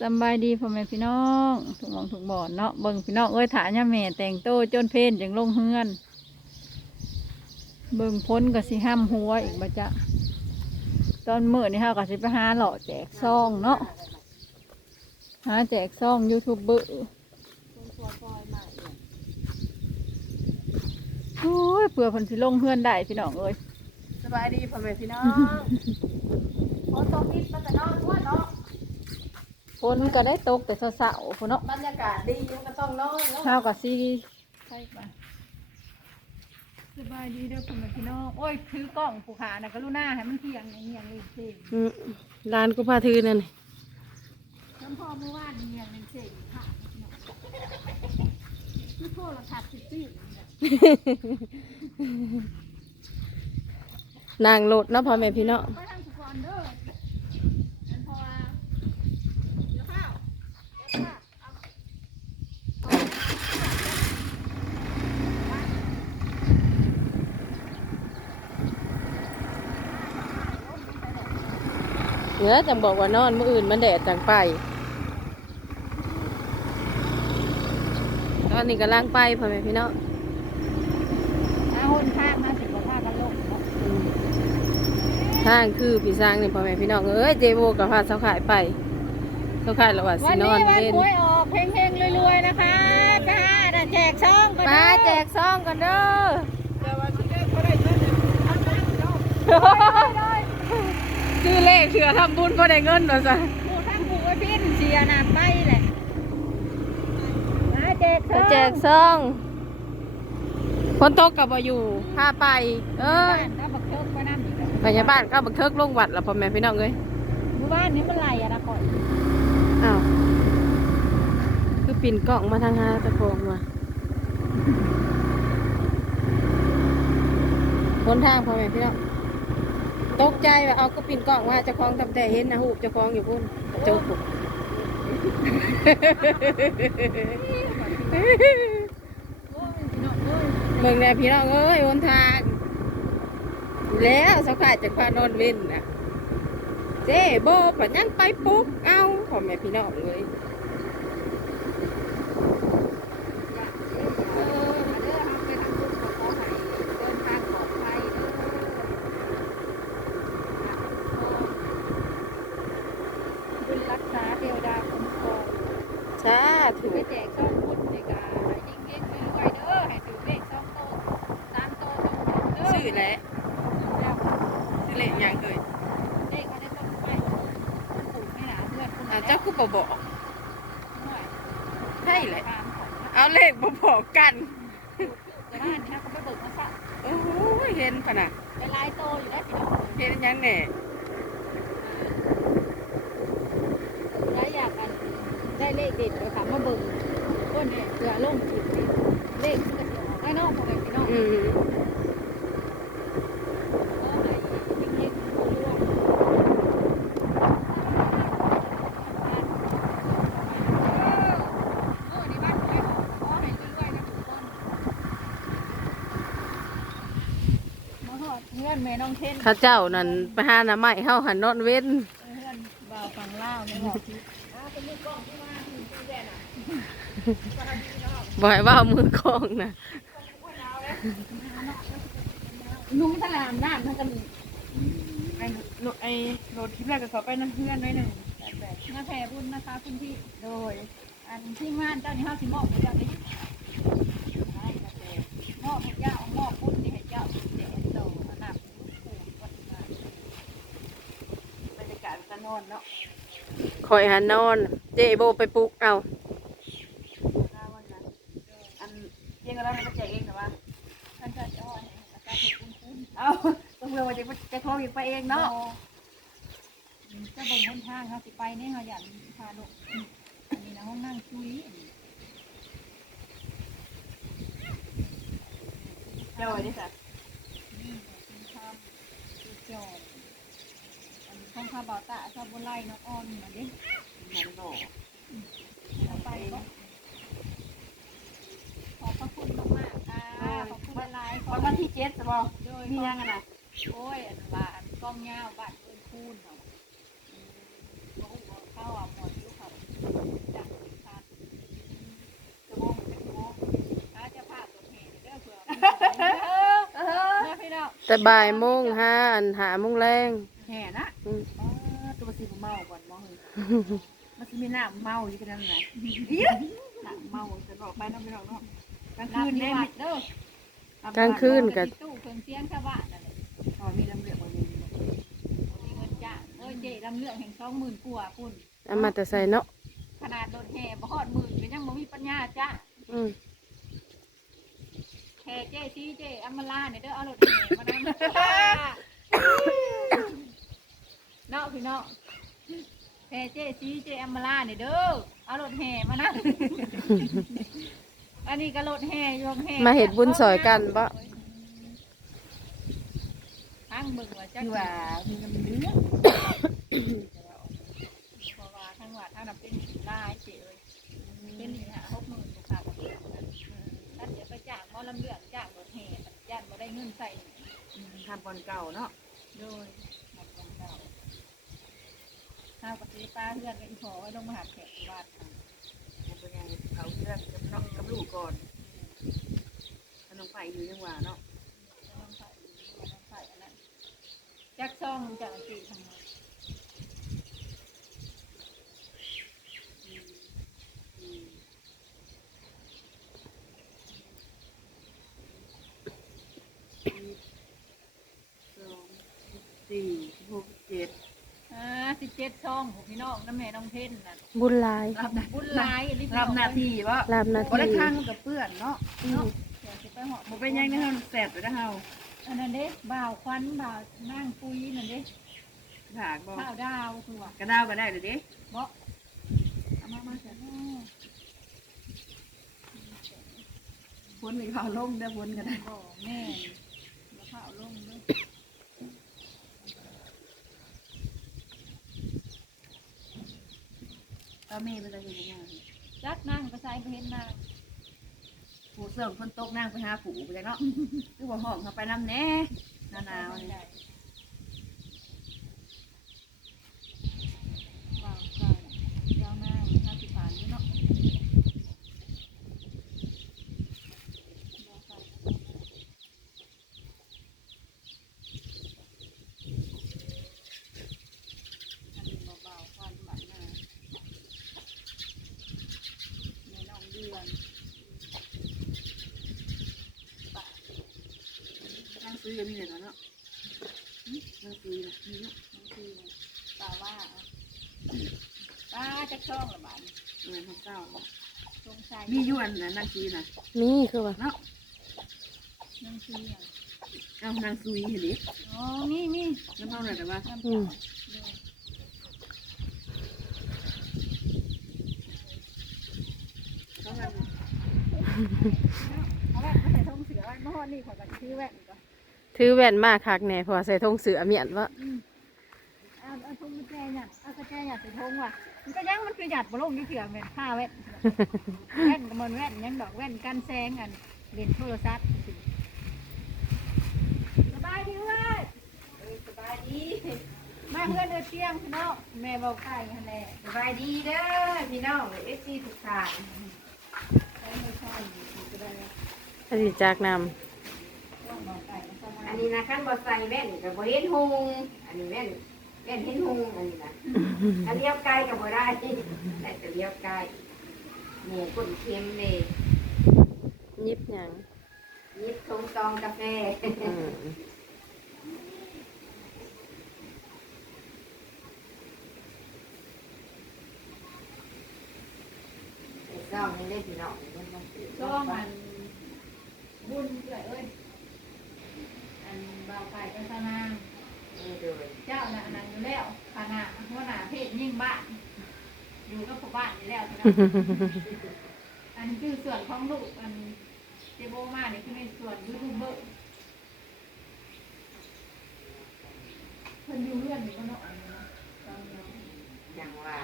สบายดีพ่อแม่พี่น้องถุกมองถุกบ่อนเนาะเบิ่งพี่น้องเอ้ยถาย่าแม่แต่งโตจนเพลนจังลงเฮือนเบิ่งพ้นก็สิห้ามหัวอีกบ่จะตอนมื้อนี่เฮาก็สิไปหาหล่อแจกซองเนาะหาแจกซองยูทูบเบอร์โอ้ยเผื่อพิ่นสิลงเฮือนได้พี่น้องเอ้ยสบายดีพ่อแม่พี่น้องโอ้ตกนิดมันจะนอนนาะ ฝนก็ได้ตกแต่เช้าๆพุ่นเนาะบรรยากาศดีมันก็ต้องนอนเนาะข้าวกับซีใช่ปะสบายดีเด้อคุณแม่พี่น้องโอ้ยถือกล้องผูกขานะกรุณาให้มันเที่ยงอย่างเงี้ยเลยสิร้านกูพาทือนั่นน้ำพ่อเมื่อวานเงี้ยเลยสิค่ะคือโทรทัศน์สิสินางโหลดเนาะพ่อแม่พี่น้องไปทางสุกรเด้อนั่นเพราะว่าเดี๋ยวข้าวเดี๋ยวข้าวเอา เหนือจังบอกว่านอนมื้ออื่นมันแดดจังไป ตอนนี้กำลังไปพ่อแม่พี่น้องเอาหนข้างนะสิบกว่าข้ากันลงเนาะอืมทางคือพี่สร้างนี่พ่อแม่พี่น้องเอ้ยเจโบกับพาเสาขายไปเสาขายแล้วว่าสิวันนนี้อนวันเล่นกล้วยออกเพลงเพลงๆรวยๆนะคะจ้าน่ะแจกช่องกันมาแจกซองกันเด้อ ชื่อเลขเถื่อทำบุญพอได้เงินหรอซะผู้ทั้งผู้ไว้พินเชียร์นะไปแหละมาแจกช่องแจกซองคนโตกกับอยู่พาไป เออบ้านก็บักเทิกไปนั่นอีกแล้วไปยาบ้านก็บักเทิกลงวัดละพ่อแม่พี่น้องเอ้ยหมู่บ้านนี้มันไหลอะนะก่อนอ้าวคือปิ่นกล่องมาทางหาตะโกงมาคนทางพ่อแม่พี่น้อง ตกใจว่าเอาก็ปิ่นกล่องว่าเจ้าของทำแต่เห็นนะหูบเจ้าของอยู่พุ่นกระจกพุ่นโอ้ยพี่น้องเอ้ยเบิ่งแน่พี่น้องเอ้ยหนทางแล้วสกายจากพานอนว้นน่ะเจ๊โบผันยังไปปุ๊บ เอาพ่อแม่พี่น้องเลย เออมาเด้อครับไปทางบุญขอขอให้เดินทางปลอดภัยเด้อบุญรักษาเทวดาคุ้มครอง สาธุไปแจกช่องบุญในการยิ่งยิ่งรวยเด้อให้ถือเลขช่องโตสามโตตรงๆเด้อชื่อแหละแล้วชื่อแหละหยังเอ่ยเลขเขาได้ต้นไม้ปลูกไม่หนาเพื่อนคุณอ่าเจ้าคือบ่บอกหน่อยใช่แหละตามของนะเอาเลขบ่บอกกันแต่บ้านนี่นะเขาไปเบิกมาซะโอ้ยเห็นปะน่ะไปลายโตอยู่ได้พี่น้องเห็นหยังแหน่ ได้อยากกันได้ เลขเด็ดเลยค่ะมาเบิกต้นเนี่ยเสือลงจิตเลขที่กระเสียไอ้น้องพ่อแม่พี่น้องอืมก็ให้ยิ่งๆรวยเออนี่บ้านรวยขอให้รวยๆนะทุกคนมาหอดเพื่อนแม่น้องเทนข้าเจ้านั่นไปหาหน้าไม้เฮาหันนอนเว้นเพื่อนบ่าวฝั่งลาวไม่บอกที่อ้าวเป็นมือกล้องที่มา ที่ที่แดนอะบ่ให้ว่ามือกองน่ะนุ่งตลามน้ำทั้งกันไอ้รถไอ้รถคลิปแรกก็ขอไปนั่งเพื่อนหน่อยหนึ่งแบบมาแผ่บุญนะคะคุณพี่โดย อันที่งานเจ้านี่ห้าสิบมอบให้เจ้านี้ให้มาแจกมอบให้เจ้ามอบบุญนี่ให้เจ้าแจกโตอันนับผูกวัดมาบรรยากาศก็นอนเนาะคอยหันนอน เจโบไปปลุกเอาข้าววันนั้นอันเองก็แล้วมันก็แจกเองแต่ว่าท่านก็จะอ่อนอาการถูกคุ้นคุ้นเอาต้องเรียกว่าจะจะโทรอีกไปเองเนาะจะเบิ่งหนทางเขาสิไปเนี่ยเขาอยากพาลูกอันนี้นะห้องนั่งคุยเจ้าดิสัตนี่เป็นคำคือจอดอันนี้ของข้าวเบาตาชาวบุไลน้องอ้อมมาดิ ขนอบพระคุณมากๆค่ขอบคุณหลายๆขอวันที่เจ็ดจะบอกโดยมียังไงนะโอ้ยอันบาอักล้องเงาบัตรเพื่อนคูนเขาเขาหัวเข้าอะหมดยุคเขาจากาจะโมงจะโมงอาจะพาตัวแห่เด้อเผื่อนแต่บ่ายโมงฮะอันหาโมงแรงแห่นะตัวสีผมเมาก่อนมองเลย มันสิมีหน้าเมาอยู่กันนั่นไงเดี๋ยวหน้าเมาจะบอกไปน้องไม่น้องเนาะกลางคืนได้ได้วัมิดเด้อกลางคืนกับตู้เครื่องเสียงชาวบ้านนั่นแหละอ๋อมีลำเลียงวันนี้มีเงินจ้างเอ้ยเจ๊ลำเรื่องแห่งสองหมื่นกว่าคุณเอามาแต่ใส่เนาะขนาดรถแห่บ่ฮอดหมื่นก็ยังบ่มีปัญญาจ้างอืมแห่เจ๊ซีเจ๊อัมมาลาเนี่ยเด้อเอารถแห่มานำเนาะพี่เนาะ แห่เจ๊ซีเจ๊อัมมาลาเนี่ยเด้อเอารถแห่มานำอันนี้ก็รถแห่ยกแห่มาเห็ดบุญซอยกันบ่ทางเบิ่งว่าจักคือว่ามีลำเลียงเพราะว่าทางวัดทางนั้นเป็นลายเจ๊เอ้ยเป็นนี่ฮะหกหมื่นลูกค้าก็เป็นนะท่านเดี๋ยวไปจ้างหมอลำเลืองจ้างรถแห่ย่านบ่ได้เงินใส่ทำบอลเก่าเนาะโดยนักการเก่า ข้าวกับตีป้าเพื่อนกับอีพอไว้ลงมาหาแขกวัดค่ะมันเป็นไงเขาเพื่อนกับน้องกับลูกก่อนขนมไผ่อยู่ยังหวาเนาะน้องไผ่น้องไผ่อันนั้นจักซ่องจากอังกฤษทำไม อืมสองสี่หกเจ็ด อ่าสิบเจ็ ดซ่องของพี่น้องน้ำแม่น้องเพ่นน่ะบุญหลายรับหน้าบุญหลายรีบรับหน้าที่ว่าลาบหนาบ่ได้ทีข้างกับเพื่อนเนาะอืมเดี๋ยวจะไปหอบ่เป็นหยังนะเฮาแสบไปนะเฮาอันนั้นเด้บ่าวควันบ่าวนั่งปุยนั่นเด้ถากบ่ข้าวดาวคือว่ากระดาวก็ได้เลยเด้บ่เอามามาจ้ะพ้นมีข้าวลงได้พ้นก็ได้บ่แม่บ่ข้าวลงเด้อ ตาแม่ไปได้ยังไงจักนั่งก็ใส่ไปเห็นนางผู้เสริมคนตกนั่งไปหาผู้ไปจังเนาะคือว่าห้องเขาไปนำแน่หนาวๆนี่ ว้าวใช่ยาวนางห้าสิบบาทนี่เนาะอันนี้เบาๆความหวานมาในน้องเดือนปะ นั่ง ซื้อก็มีเลยเนาะนั่งซื้อนะมีเนาะน้องคือปลาว่าอะปลาจะคล้องละบาทเออเขาเก้าสงสัยมีอยวนนะนั่งซื้อนะนี่คือว่าเนาะน้องคืออย่างเอานั่งซุยเห็นดิอ๋อมีมีน้ำเท่าไหร่แต่ว่าน้ำอืเปล่ามเดี๋ยวเขากันเอาแว่นมาใส่ทงเสือไว้เมื่อวานนี่ขอกันชื่อแว่นก่อน ถือแว่นมาคักแน่เพราะว่าใส่ธงเสือเมียนว่าเอาเอาทงมาแจเนี่ยเอากระแจหยัดใส่ทงว่ะมันก็ยังมันคือหยัดบ่ลงนี่เสือแม่นผ้าแว่นแว่นก็มันแว่นยังดอกแว่นกันแสงอันเล่นโทรศัพท์สบายดีเว้ยเออสบายดีมาเพื่อนเดินเตียงพี่น้องแม่บอกไก่ฮันแหละสบายดีเด้อพี่น้องเอฟซีทุกท่านใช้ไม่ใช่ก็ได้แล้วอดีจากนต้ นนี้นะขั้นบอใส่แว่นกับบ่เห็นหงอันนี้แว่นแว่นเห็นหงอันนี้นะอันเลี้ยวไกลกับบ่ได้แต่จะเลี้ยวไกลหมูก้นเค็มเลยำยิบหยังยิบทงตองกาแฟอืมไอ้ซ่องนี่ได้พี่น้องมันต้องซื้ช่องมันบุญเกิดเอ้ย อันบ่าวไก่กันซะนางเออโดยเจ้าน่ะอันนั้นอยู่แล้วขนาดหัวหน้าเพศยิ่งบ้าน อยู่กับผู้บ้านอยู่แล้วนะอันคือส่วนของลูกอันเจโบมาเนี่ยคือในส่วนยูทูบเบอร์เพิ่นอยู่เรื่องนี่ก็เนาะอันนี้เนาะตอนนี้เนาะอย่างว่า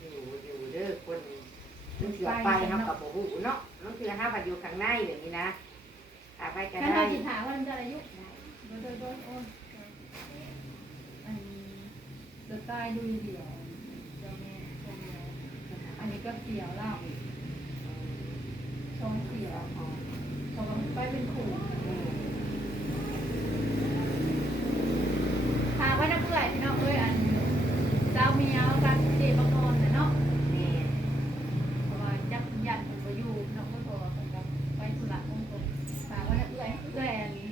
อยู่อยู่เด้อคนมันเสือไปเฮากับบ่ฮู้เนาะมันคือห้าบัดอยู่ข้างในแบบนี้นะ ถ้าไปก็ฉันได้เราจิถามว่ามันจะอายุโดยโดยโดยโอ้ยอันจะตายดูเดียวเจ้าแม่เจ้าแม่อันนี้ก็เสียวเล่าชงเสียวชงบอกว่าไปเป็นขู่พาไว้น้ำเอื่อยพี่น้องเอ้ยอันเจ้าเมียเอากันเจ็บบังนอนน่ะเนาะ แม่ เพราะว่าจักยันผมก็อยู่น้องก็โทรกันกับไปธุระของผมฝากไว้นะเอื้อยเอื้อยอันนี้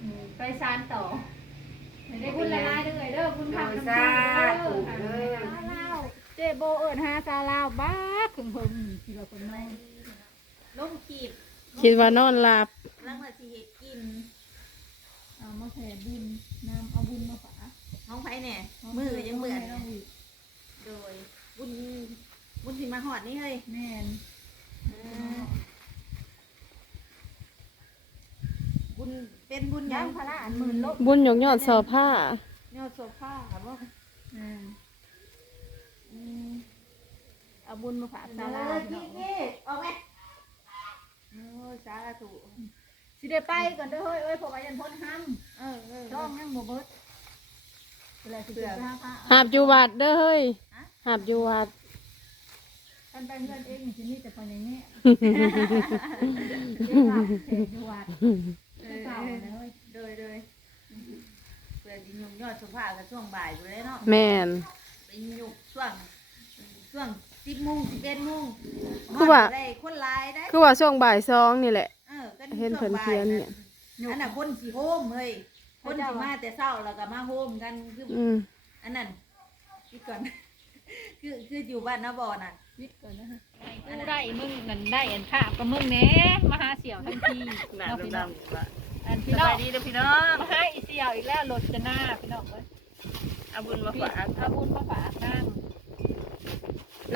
อืมไปซานต่อไม่ได้คุณละลายเด้อเด้อคุณ โด ทำ ย น้ำ ซา เด้ ถู อก ค่ะ เลย ซาลาวเจโบเอิญหาซาลาวบ้าขึ้นเพิ่มทีละคนไม่ ลงขีบ คิดว่านอนหลับร่างละสิเฮ็ดกินเอามาแผ่บุญน้ำเอาบุญมาฝาน้องไผแน่มือยังเหมือนน้องอีกโดยบุญบุญสิมาหอดนี่เฮ้ยแม่นบุญเป็นบุญย่ายังงพระอันหมื่นลบบุญหยกยอดสอผ้ายอดโซฟาบ่อืมอืมเอาบุญมาฝากซาซาลาลาวพี่พี่น้องพี่ออกไหม โอ้สาธุสิได้ไปก่อนเด้อเฮ้ยเอ้ยเพราะว่ายันพ้นห้ำเออเออร้องยังบ่เบิดเวลาสิเกิดไปหาพระหาบอยู่วัดเด้อเฮ้ยหาบอยู่วัด ท่านไปเพื่อนเองสินี่แต่พออย่างนี้เดี๋ยวว่าเห็นอยู่วัดเอเก่าอเลยเฮ้ยโดยโดยเพื่อสิยุกยอดโซฟากับช่วงบ่ายอยู่เลยเนาะแม่นไปยุกช่วงช่วง สิบโมงสิบเอ็ดโมงคือว่า ได้คนหลายได้คือว่าช่วงบ่ายสองนี่แหละ เออก็เห็นเพิ่นเขียนเนี่ย อันน่ะคนสีโฮมเฮ้ยคนสีมาแต่เช้าแล้วก็มาโฮมกันคืออืมอันนั้นคิดก่อน คือคืออยู่บ้านนาบอน่ะวิทย์ก่อนนะฮะอันกูนั้นได้มึงนั่นได้อันข้ากับมึงเน่มาหาเสี่ยวทันทีเนาะพี่น้องอันสพี่น้อบางยดีเด้อพี่น้องมาหาอีเสี่ยวอีกแล้วรถจะหน้าพี่น้องเอ้ยเอาบุญมาพี่ฝากเอาบุญมาฝากนาง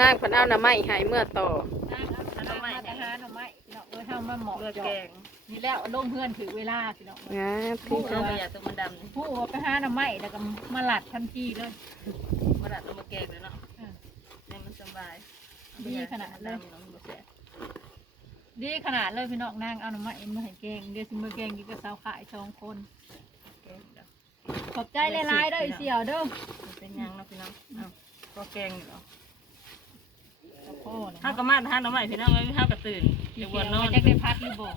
นางเพันเอาหน้าไม้ให้เมื่อต่อนางเอาหน้ามาจะหาหน่อไม้พี่น้องเอ้ยเฮามาเหมาะเลือดจอแกกงนี่แล้วลงเพื่อนถือเวลาพี่น้องเอ้ยงาผู้พี่เราอยากตัวมันดำนี่ผู้ว่าไปหาหน่อไม้แล้วก็มาหลัดทันทีเลยมาดัดตัวมาแกงเลยเนาะอ่าเนี่ยมันสบายดีขนาดเลยน้องบ่แซ่บดีขนาดเลยพี่น้องนางเอาหน่อไม้มาให้แกงเดี๋ยวสิมาแกงกินกับสาวขายสองคนแกงเดี๋ยวขอบใจหลายๆเด้ออีเสี่ยวเด้อ มันเป็นหยังเนาะพี่น้องเอ้าก็แกงอยู่เนาะขอบพ่ อนะถ้าก็มาทานน้ำใหม่พี่น้องเอ้ยถ้าก็ตื่นพี่จะเสี่วยวนนอนจะได้พักหรือบ่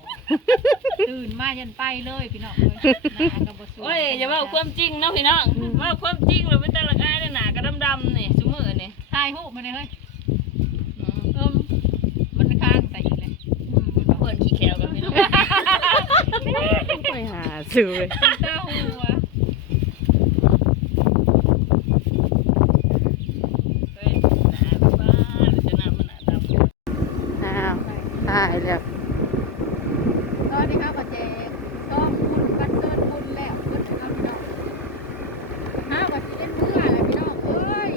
ตื่นมายันไปเลยพี่น้องเอ้ยหน้าก็บ่สวยโอ้ยอย่าว่าความจริงเนาะพี่น้องว่าความจริงเราไม่แต่ละกายเนี่ยหนาก็ดำๆนี่สมือนี่ถ่ายรูปมาเลยเฮ้ยเอิ่มมันค้างใส่อีกเลยอืมมันบอกเปิดขี้แขวกันพี่น้องไปหาซื้อเลยเต้าหัว เฮ้ยหนาบ้าหรือจะหนามันหนาดำ อ้าวตายแล้ว ตอนนี้ข้าวกระเจกต้องบุญกันเกินบุญแล้วเกินเอาพี่น้องห้าวกับที่เล่นเมื่ออะไรพี่น้องเอ้ย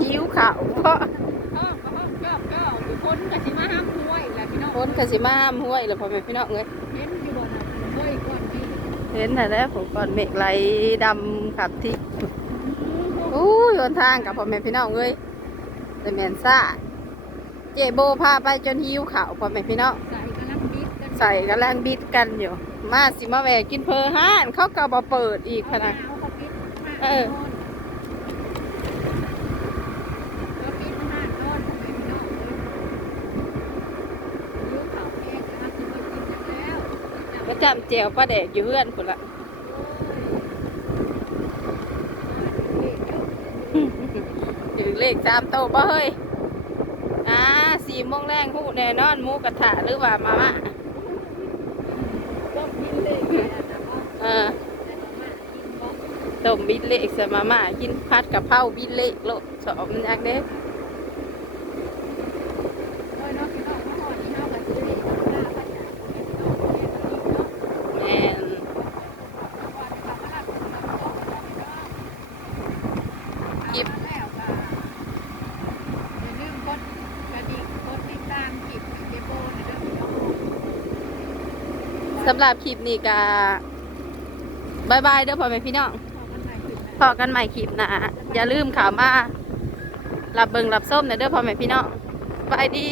หิวข้าว หิวข้าวเพราะ ห้องก็ห้องก็ก็ทุกคนก็สิมาห้ามห้วยแหละพี่น้อง คนก สิมาห้ามห้วยแล้วพ่อแม่พี่น้องเอ้ยเห็นอยู่บ่น่ะห้วยก่อนนี่เห็นแต่แล้วผมก่อนเมฆไหลดำขับที่อู้ยหนทางกับพ่อแม่พี่น้องเอ้ยแต่แมนซ่าเจโบพาไปจนหิวข้าวพ่อแม่พี่น้องใส่กำลังบิดกันใส่กำลังบิดกันอยู่ มาสิมาแหวกกินเพอห้านเขาก็บ่เปิดอีกพะนะเอาเขาปิดเออ แล้วปิดห้านนอนทำไมพี่น้องหิวข้าวแห้งนะคะสิมากินกันแล้ว ก็ จำเจียวป้าแดกอยู่เพื่อนพุ่นละถึงเลขสามโตบ่เฮ้ยอ่าสี่โมงแรงหูแน่นอนหมูกระทะหรือว่ามาม่าเออต้มบิดเล็กใส่มาม่ากินพัดกับเผาบิดเล็กโลดสอบมันอยากเด้แม่น คลิปแล้วก็อย่าลืมกดกระดิ่งกดติดตามคลิปเจโบในเรื่องของ สำหรับคลิปนี้ก็บายบายเด้อพ่อแม่พี่น้องพอกันใหม่คลิปหนะอย่าลืมข่าวมารับเบิงรับส้มเด้อพ่อแม่พี่น้องบายดี